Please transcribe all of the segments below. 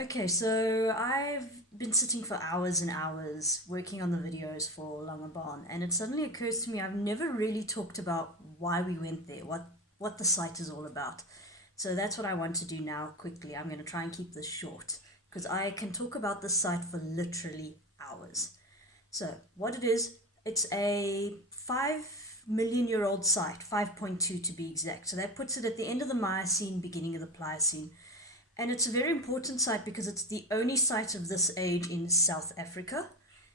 Okay, so I've been sitting for hours and hours working on the videos for Langebaanweg, and it suddenly occurs to me I've never really talked about why we went there, what the site is all about. So that's what I want to do now quickly. I'm going to try and keep this short because I can talk about this site for literally hours. So what it is, it's a 5 million-year-old site, 5.2 to be exact. So that puts it at the end of the Miocene, beginning of the Pliocene. And it's a very important site because it's the only site of this age in South Africa.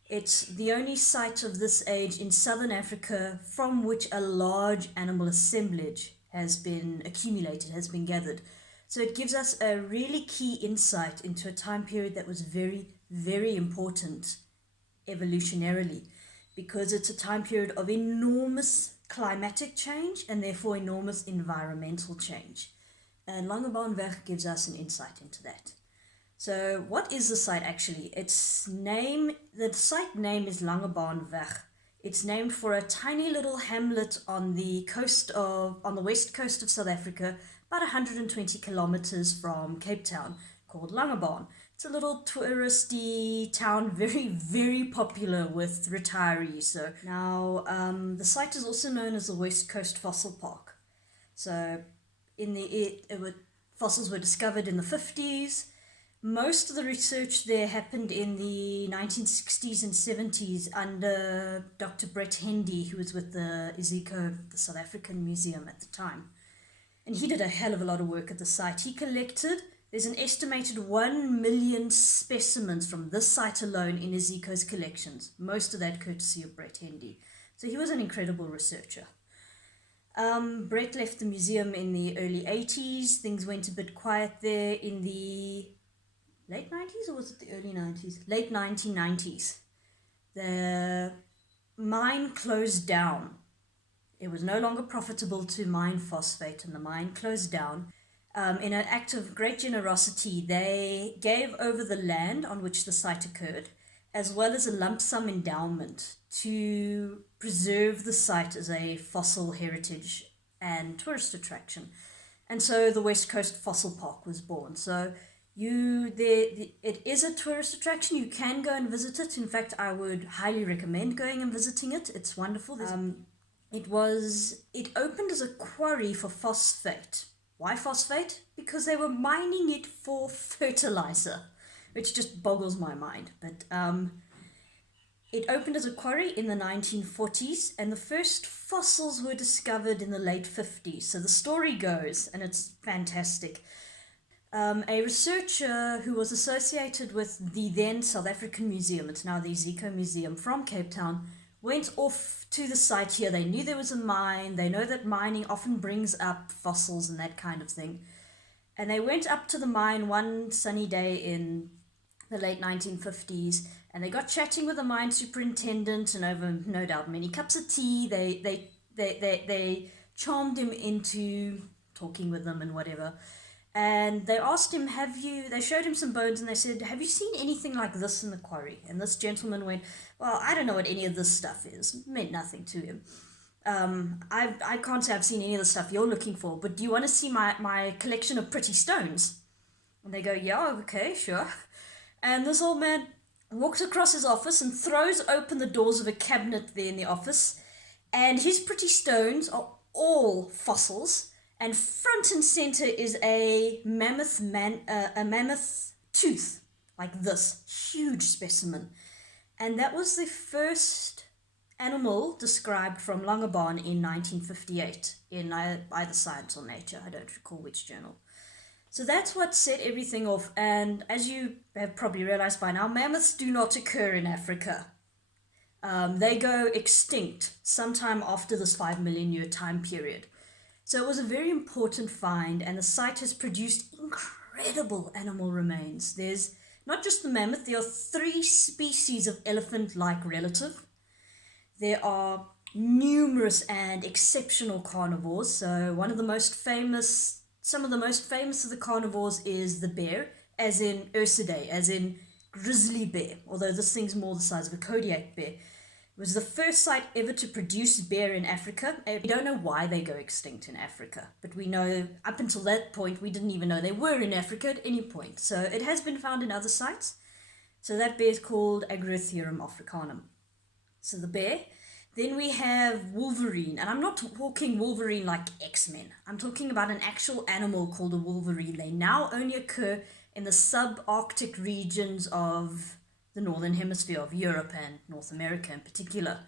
It's the only site of this age in Southern Africa from which a large animal assemblage has been accumulated, has been gathered. So it gives us a really key insight into a time period that was very, very important evolutionarily, because it's a time period of enormous climatic change and therefore enormous environmental change. And Langebaanweg gives us an insight into that. So what is the site actually? The site name is Langebaanweg. It's named for a tiny little hamlet on the west coast of South Africa, about 120 kilometers from Cape Town, called Langebaan. It's a little touristy town, very, very popular with retirees. So now the site is also known as the West Coast Fossil Park. So fossils were discovered in the 50s. Most of the research there happened in the 1960s and 70s under Dr. Brett Hendy, who was with the IZICO, the South African Museum at the time. And he did a hell of a lot of work at the site. There's an estimated 1 million specimens from this site alone in IZICO's collections, most of that courtesy of Brett Hendy. So he was an incredible researcher. Brett left the museum in the early 80s. Things went a bit quiet there in the late 90s, or was it the early 90s? Late 1990s. The mine closed down. It was no longer profitable to mine phosphate, and the mine closed down. In an act of great generosity, they gave over the land on which the site occurred, as well as a lump sum endowment to preserve the site as a fossil heritage and tourist attraction. And so the West Coast Fossil Park was born. So it is a tourist attraction. You can go and visit it. In fact, I would highly recommend going and visiting it. It's wonderful. It opened as a quarry for phosphate. Why phosphate? Because they were mining it for fertilizer, which just boggles my mind. But it opened as a quarry in the 1940s, and the first fossils were discovered in the late 50s. So the story goes, and it's fantastic. A researcher who was associated with the then South African Museum, it's now the IZICO Museum from Cape Town, went off to the site here. They knew there was a mine. They know that mining often brings up fossils and that kind of thing. And they went up to the mine one sunny day in the late 1950s, and they got chatting with the mine superintendent, and over no doubt many cups of tea, they charmed him into talking with them and whatever. And they asked him, they showed him some bones, and they said, have you seen anything like this in the quarry? And this gentleman went, well, I don't know what any of this stuff is. It meant nothing to him. I can't say I've seen any of the stuff you're looking for, but do you want to see my collection of pretty stones? And they go, yeah, okay, sure. And this old man walks across his office and throws open the doors of a cabinet there in the office, and his pretty stones are all fossils, and front and center is a mammoth tooth, like this, huge specimen. And that was the first animal described from Langebaan in 1958 in either Science or Nature. I don't recall which journal. So that's what set everything off. And as you have probably realized by now, mammoths do not occur in Africa. They go extinct sometime after this 5 million year time period. So it was a very important find, and the site has produced incredible animal remains. There's not just the mammoth, there are 3 species of elephant-like relative. There are numerous and exceptional carnivores. So some of the most famous of the carnivores is the bear, as in Ursidae, as in grizzly bear, although this thing's more the size of a Kodiak bear. It was the first site ever to produce bear in Africa. We don't know why they go extinct in Africa, but we know up until that point we didn't even know they were in Africa at any point. So it has been found in other sites. So that bear is called Agriotherium africanum. So the bear. Then we have wolverine, and I'm not talking wolverine like X-Men. I'm talking about an actual animal called a wolverine. They now only occur in the subarctic regions of the northern hemisphere of Europe and North America in particular.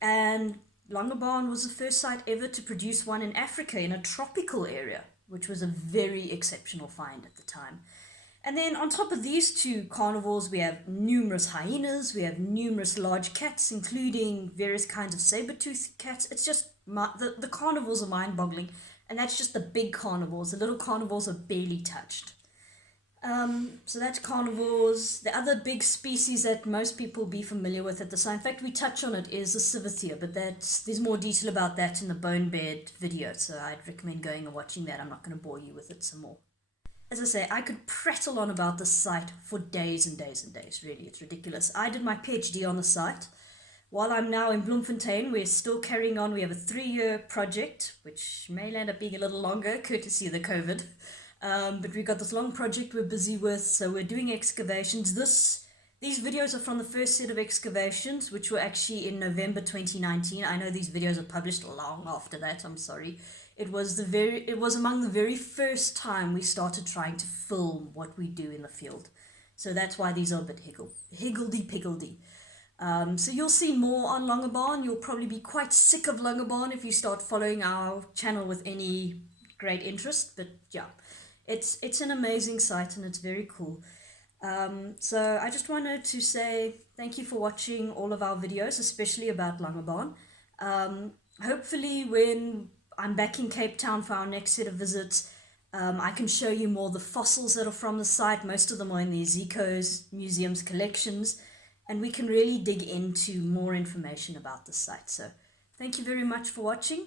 And Langebaanweg was the first site ever to produce one in Africa in a tropical area, which was a very exceptional find at the time. And then on top of these two carnivores, we have numerous hyenas, we have numerous large cats, including various kinds of saber-toothed cats. It's just, the carnivores are mind-boggling, and that's just the big carnivores. The little carnivores are barely touched. So that's carnivores. The other big species that most people be familiar with at the site, in fact we touch on it, is the civettia, but there's more detail about that in the bone bed video, so I'd recommend going and watching that. I'm not going to bore you with it some more. As I say, I could prattle on about this site for days and days and days, really. It's ridiculous. I did my PhD on the site. While I'm now in Bloemfontein, we're still carrying on. We have a 3-year project, which may end up being a little longer, courtesy of the COVID. But we've got this long project we're busy with, so we're doing excavations. These videos are from the first set of excavations, which were actually in November 2019. I know these videos are published long after that, I'm sorry. It was among the very first time we started trying to film what we do in the field. So that's why these are a bit higgledy-piggledy. So you'll see more on Langebaanweg. You'll probably be quite sick of Langebaanweg if you start following our channel with any great interest. But yeah, it's an amazing site and it's very cool. So I just wanted to say thank you for watching all of our videos, especially about Langebaanweg. Hopefully when I'm back in Cape Town for our next set of visits, I can show you more of the fossils that are from the site. Most of them are in the Zico's museum's collections, and we can really dig into more information about the site. So thank you very much for watching.